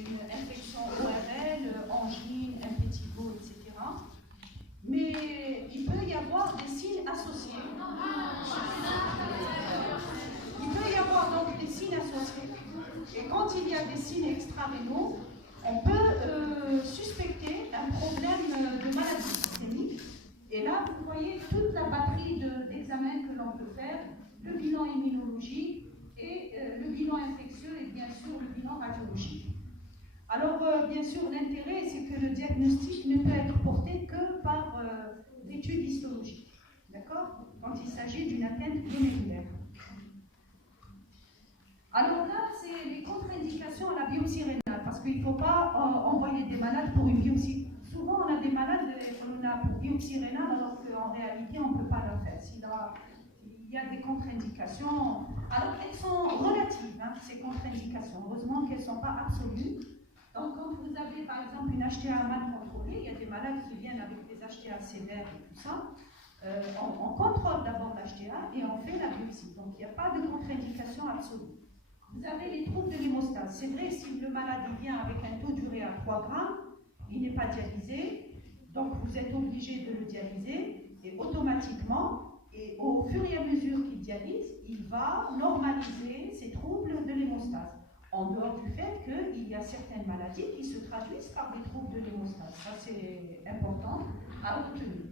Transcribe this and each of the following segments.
une infection ORL, angine, impétigo, etc. Mais il peut y avoir des signes associés. Il peut y avoir donc des signes associés. Et quand il y a des signes extra-rénaux, on peut suspecter un problème de maladie systémique. Et là, vous voyez toute la batterie d'examens que l'on peut faire, le bilan immunologique et le bilan infectieux et bien sûr le bilan radiologique. Alors, bien sûr, l'intérêt, c'est que le diagnostic ne peut être porté que par l'étude histologique, d'accord? Quand il s'agit d'une atteinte glomérulaire. Alors là, c'est les contre-indications à la biopsie rénale, parce qu'il ne faut pas envoyer des malades pour une biopsie. Souvent, on a des malades qu'on a pour biopsie rénale, alors qu'en réalité, on ne peut pas le faire. Il y a des contre-indications. Alors, elles sont relatives, hein, ces contre-indications. Heureusement qu'elles ne sont pas absolues. Donc, quand vous avez, par exemple, une HTA mal contrôlée, il y a des malades qui viennent avec des HTA sévères et tout ça. On contrôle d'abord l'HTA et on fait la biopsie. Donc, il n'y a pas de contre-indication absolue. Vous avez les troubles de l'hémostase. C'est vrai, si le malade vient avec un taux d'urée à 3 grammes, il n'est pas dialysé, donc vous êtes obligé de le dialyser, et automatiquement, et au fur et à mesure qu'il dialyse, il va normaliser ces troubles de l'hémostase. En dehors du fait qu'il y a certaines maladies qui se traduisent par des troubles de l'hémostase. Ça, c'est important à obtenir.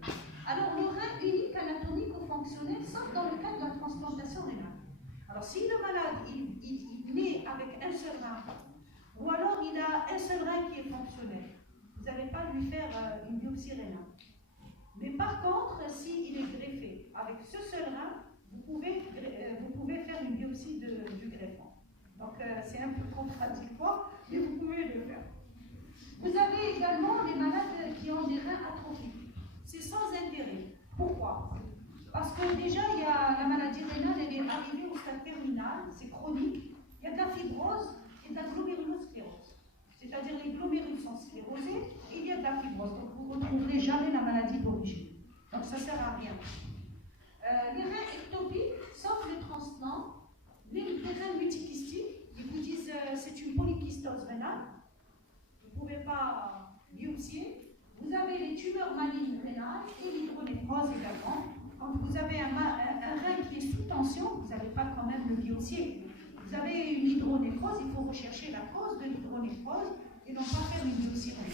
Alors, le rein unique anatomique ou fonctionnel, sauf dans le cas de la transplantation rénale. Alors, si le malade, il naît avec un seul rein, ou alors il a un seul rein qui est fonctionnel, vous n'allez pas lui faire une biopsie rénale. Mais par contre, s'il est greffé avec ce seul rein, vous pouvez faire une biopsie du greffon. Donc, c'est un peu contradictoire, mais vous pouvez le faire. Vous avez également les malades qui ont des reins atrophiques. C'est sans intérêt. Pourquoi? Parce que déjà, il y a la maladie rénale, elle est arrivée au stade terminal, c'est chronique. Il y a de la fibrose et de la glomérulosclérose. C'est-à-dire les glomérules sont sclérosés et il y a de la fibrose. Donc vous ne retrouverez jamais la maladie d'origine. Donc ça ne sert à rien. Les reins ectopiques, sauf les transplants, les reins multikystiques, ils vous disent c'est une polykystose rénale. Vous ne pouvez pas biopsier. Vous avez les tumeurs malignes rénales et l'hydronéphrose également. Quand vous avez un rein qui est sous tension, vous n'allez pas quand même le biopsier. Vous avez une hydronéphrose, il faut rechercher la cause de l'hydronéphrose et non pas faire une biopsie rénale.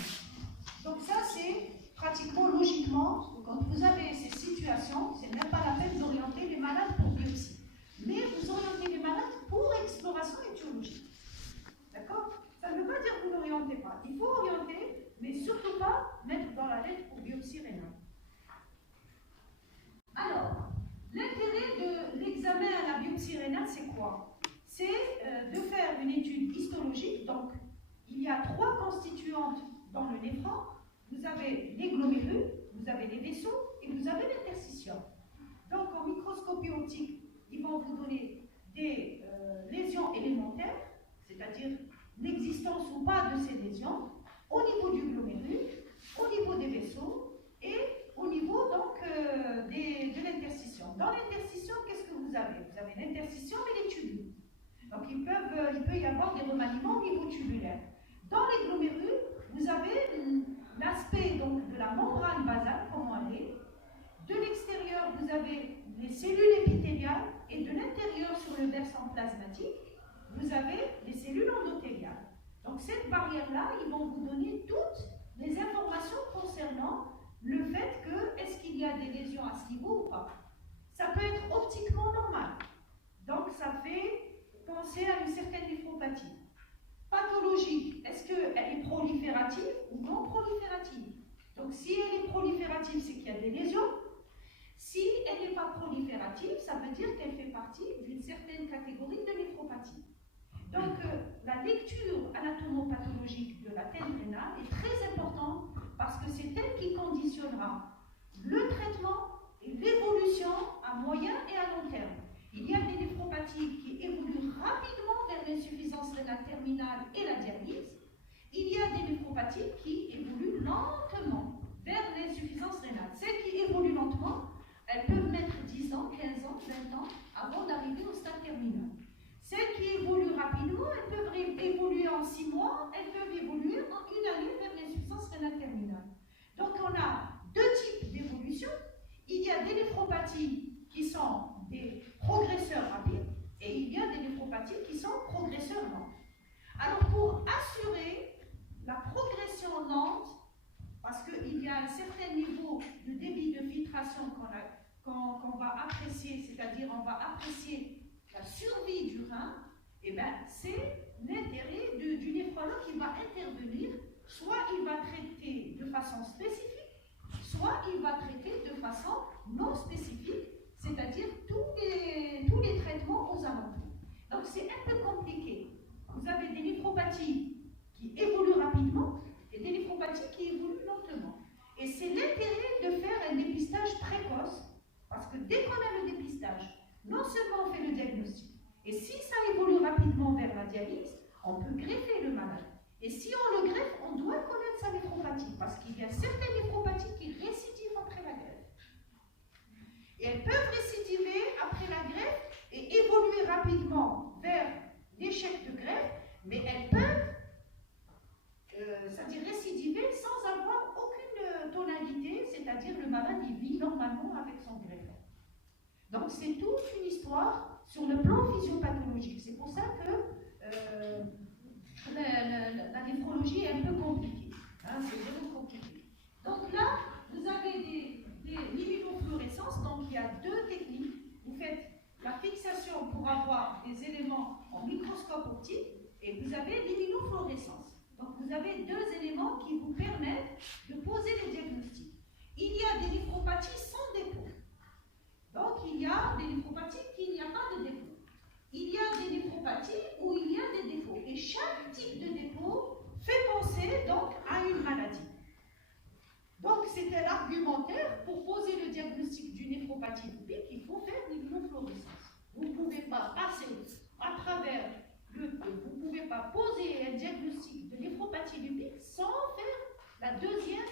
Donc ça, c'est pratiquement logiquement, quand vous avez ces situations, c'est même pas la peine d'orienter les malades pour biopsie. Mais vous orientez les malades pour exploration étiologique. D'accord? Ça ne veut pas dire que vous n'orientez pas. Il faut orienter, mais surtout pas mettre dans la lettre pour biopsie rénale. Alors, l'intérêt de l'examen à la biopsie rénale, c'est quoi? C'est de faire une étude histologique. Donc, il y a 3 constituantes dans le néphron. Vous avez les glomérules, vous avez les vaisseaux et vous avez l'interstitium. Donc, en microscopie optique, ils vont vous donner des lésions élémentaires, c'est-à-dire l'existence ou pas de ces lésions, au niveau du glomérule, au niveau des vaisseaux et au niveau donc de l'interstitium. Dans l'interstitium, qu'est-ce que vous avez? Vous avez l'interstitium et les tubules. Donc il peut y avoir des remaniements au niveau tubulaire. Dans les glomérules, vous avez l'aspect donc de la membrane basale, comment elle est. De l'extérieur, vous avez les cellules épithéliales et de l'intérieur sur le versant plasmatique, vous avez les cellules endothéliales. Donc cette barrière-là, ils vont vous donner toutes les informations concernant le fait que, est-ce qu'il y a des lésions à ce niveau ou pas. Ça peut être optiquement normal. Donc ça fait penser à une certaine néphropathie. Pathologique, est-ce qu'elle est proliférative ou non proliférative? Donc si elle est proliférative, c'est qu'il y a des lésions. Si elle n'est pas proliférative, ça veut dire qu'elle fait partie d'une certaine catégorie de néphropathie. Donc, la lecture anatomopathologique de l'atteinte rénale est très importante parce que c'est elle qui conditionnera le traitement et l'évolution à moyen et à long terme. Il y a des néphropathies qui évoluent rapidement vers l'insuffisance rénale terminale et la dialyse. Il y a des néphropathies qui évoluent lentement vers l'insuffisance rénale. Celles qui évoluent lentement, elles peuvent mettre 10 ans, 15 ans, 20 ans avant d'arriver au stade terminal. Celles qui évoluent rapidement, elles peuvent évoluer en 6 mois, elles peuvent Donc on a deux types d'évolution. Il y a des néphropathies qui sont des progresseurs rapides et il y a des néphropathies qui sont progresseurs lents. Alors pour assurer la progression lente, parce qu'il y a un certain niveau de débit de filtration qu'on va apprécier, c'est-à-dire on va apprécier la survie du rein, et bien c'est l'intérêt du néphrologue qui va intervenir, soit il va traiter de façon spécifique, soit il va traiter de façon non spécifique, c'est-à-dire tous les traitements aux alentours. Donc c'est un peu compliqué. Vous avez des néphropathies qui évoluent rapidement et des néphropathies qui évoluent lentement. Et c'est l'intérêt de faire un dépistage précoce, parce que dès qu'on a le dépistage, non seulement on fait le diagnostic, et si ça évolue rapidement vers la dialyse, on peut greffer le malade. Et si on le greffe, on doit connaître sa néphropathie, parce qu'il y a certaines néphropathies qui récidivent après la greffe. Et elles peuvent récidiver après la greffe et évoluer rapidement vers l'échec de greffe, mais elles peuvent c'est-à-dire récidiver sans avoir aucune tonalité, c'est-à-dire le malade il vit normalement avec son greffon. Donc c'est toute une histoire sur le plan physiopathologique. C'est pour ça que la néphrologie est un peu compliquée. Hein, c'est vraiment compliqué. Donc là, vous avez l'immunofluorescence, donc il y a deux techniques. Vous faites la fixation pour avoir des éléments en microscope optique et vous avez l'immunofluorescence. Donc vous avez deux éléments qui vous permettent de poser les diagnostics. Il y a des néphropathies sans dépôt. Donc il y a des néphropathies qui n'y a pas de dépôt. Il y a des néphropathies où il y a des dépôts. Et chaque type de dépôt fait penser donc à une maladie. Donc c'était l'argumentaire pour poser le diagnostic d'une néphropathie lupique, il faut faire l'immunofluorescence. Vous ne pouvez pas passer à travers vous ne pouvez pas poser un diagnostic de néphropathie lupique sans faire la deuxième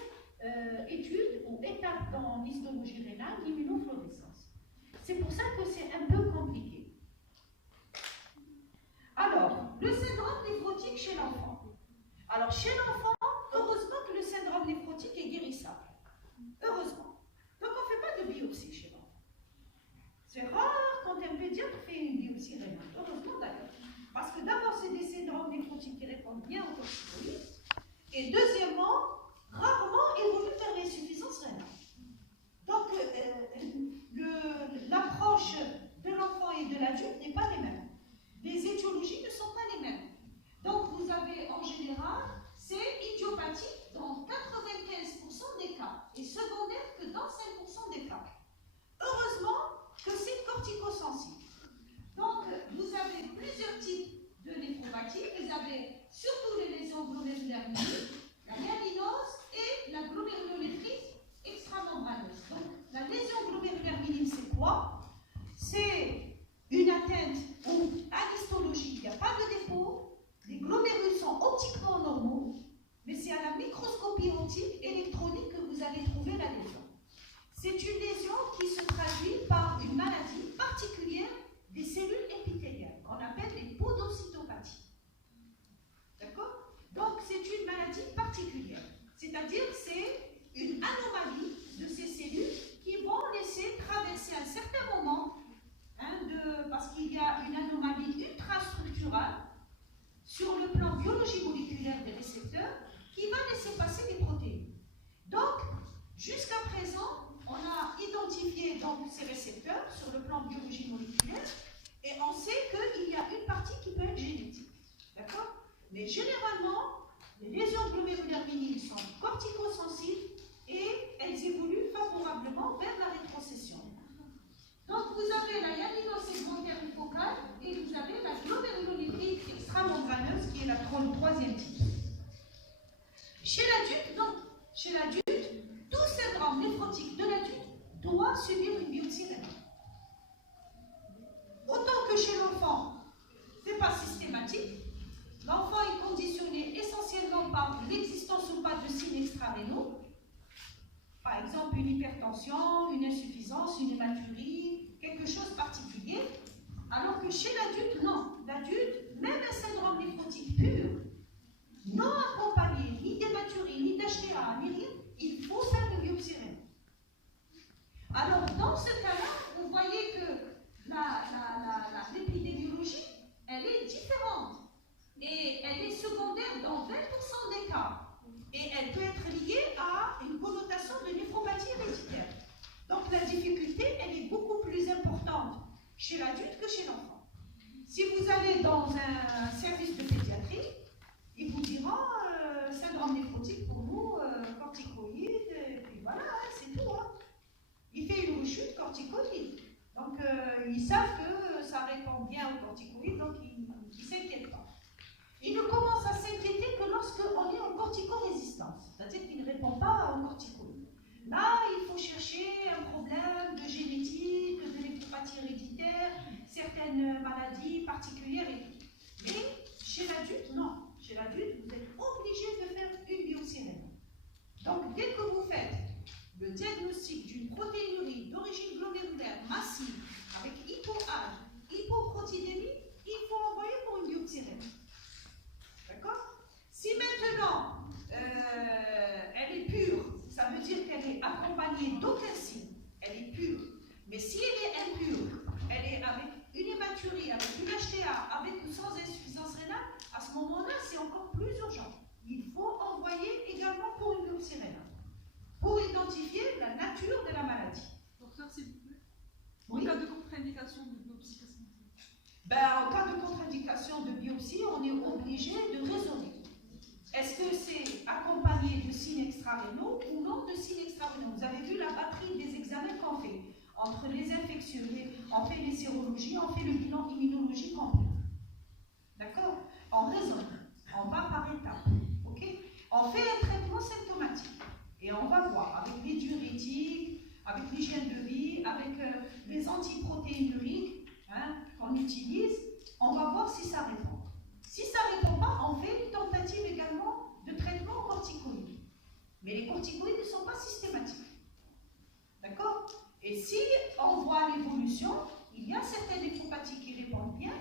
étude ou étape dans l'histologie rénale, l'immunofluorescence. C'est pour ça que c'est un peu compliqué. Alors, le syndrome néphrotique chez l'enfant. Alors, chez l'enfant, heureusement que le syndrome néphrotique est guérissable. Heureusement. Donc, on ne fait pas de biopsie chez l'enfant. C'est rare quand un pédiatre fait une biopsie rénale. Heureusement d'ailleurs. Parce que d'abord, c'est des syndromes néphrotiques qui répondent bien aux corticoïdes. Et deuxièmement, rarement évoluent vers l'insuffisance rénale. Donc, l'approche de l'enfant et de l'adulte n'est pas les mêmes. Les étiologies ne sont pas les mêmes. Donc, vous avez en général, c'est idiopathique dans 95% des cas et secondaire que dans 5% des cas. Heureusement que c'est corticosensible. Donc, vous avez plusieurs types de néphropathie. Vous avez surtout les lésions glomérulaires minimes, la hyalinose et la glomérulonéphrise extramembraneuse. Donc, la lésion glomérulaire minime, c'est quoi? C'est une atteinte où, à l'histologie, il n'y a pas de dépôt, les glomérules sont optiquement normaux, mais c'est à la microscopie optique électronique que vous allez trouver la lésion. C'est une lésion qui se traduit par une maladie particulière des cellules épithéliales, qu'on appelle les podocytopathies. D'accord? Donc, c'est une maladie particulière. C'est-à-dire, c'est une anomalie de ces cellules qui vont laisser traverser à un certain moment, parce qu'il y a une anomalie ultrastructurale sur le plan biologie moléculaire des récepteurs qui va laisser passer des protéines. Donc, jusqu'à présent, on a identifié donc ces récepteurs sur le plan biologie moléculaire et on sait qu'il y a une partie qui peut être génétique. D'accord? Mais généralement, les lésions glomérulaires minimes sont corticosensibles et elles évoluent favorablement vers la rétrocession. Donc vous avez la hyalinose segmentaire focale et vous avez la glomérulonéphrie extramembraneuse qui est le troisième type. Chez l'adulte, tout syndrome néphrotique de l'adulte doit subir une biopsie rénale. Autant que chez l'enfant, ce n'est pas systématique. L'enfant est conditionné essentiellement par l'existence ou pas de signes extrarénaux. Par exemple, une hypertension, une insuffisance, une hématurie, quelque chose de particulier. Alors que chez l'adulte, non. L'adulte, même un syndrome néphrotique pur, non accompagné ni d'hématurie, ni d'HTA, ni rien, il faut antibiotique pour nous, corticoïdes, et puis voilà, hein, c'est tout. Hein. Il fait une rechute corticoïde. Donc, ils savent que ça répond bien aux corticoïdes, donc ils ne s'inquiètent pas. Ils ne commencent à s'inquiéter que lorsqu'on est en corticorésistance, c'est-à-dire qu'il ne répond pas aux corticoïdes. Là, il faut chercher un problème de génétique, de l'électropathie héréditaire, certaines maladies particulières et tout. Mais chez l'adulte, non. Chez l'adulte, vous êtes obligé de faire une biopsie rénale. Donc, dès que vous faites le diagnostic d'une protéinurie d'origine glomérulaire massive avec hypo-âge, hypoprotinémie, il faut envoyer pour une biopsie rénale. D'accord? Si maintenant elle est pure, ça veut dire qu'elle est accompagnée d'aucun signe, elle est pure. Mais si elle est impure, elle est avec une hématurie, avec une HTA, avec ou sans insuffisance rénale, à ce moment-là, c'est encore plus urgent. Il faut envoyer également pour une biopsie rénale, pour identifier la nature de la maladie. Docteur, s'il vous plaît. Oui. En cas de contre-indication de biopsie, qu'est-ce qu'on fait? En cas de contre-indication de biopsie, on est obligé de raisonner. Est-ce que c'est accompagné de signes extra-rénaux ou non de signes extra-rénaux? Vous avez vu la batterie des examens qu'on fait. Entre les infectieux, on fait les sérologies, on fait le bilan immunologique complet. D'accord? On raisonne. On va par étapes. Okay? On fait un traitement symptomatique. Et on va voir avec les diurétiques, avec l'hygiène de vie, avec les antiprotéinuriques qu'on utilise. On va voir si ça répond. Si ça ne répond pas, on fait une tentative également de traitement corticoïde. Mais les corticoïdes ne sont pas systématiques. D'accord? Et si on voit l'évolution, il y a certaines néphropathies qui répondent bien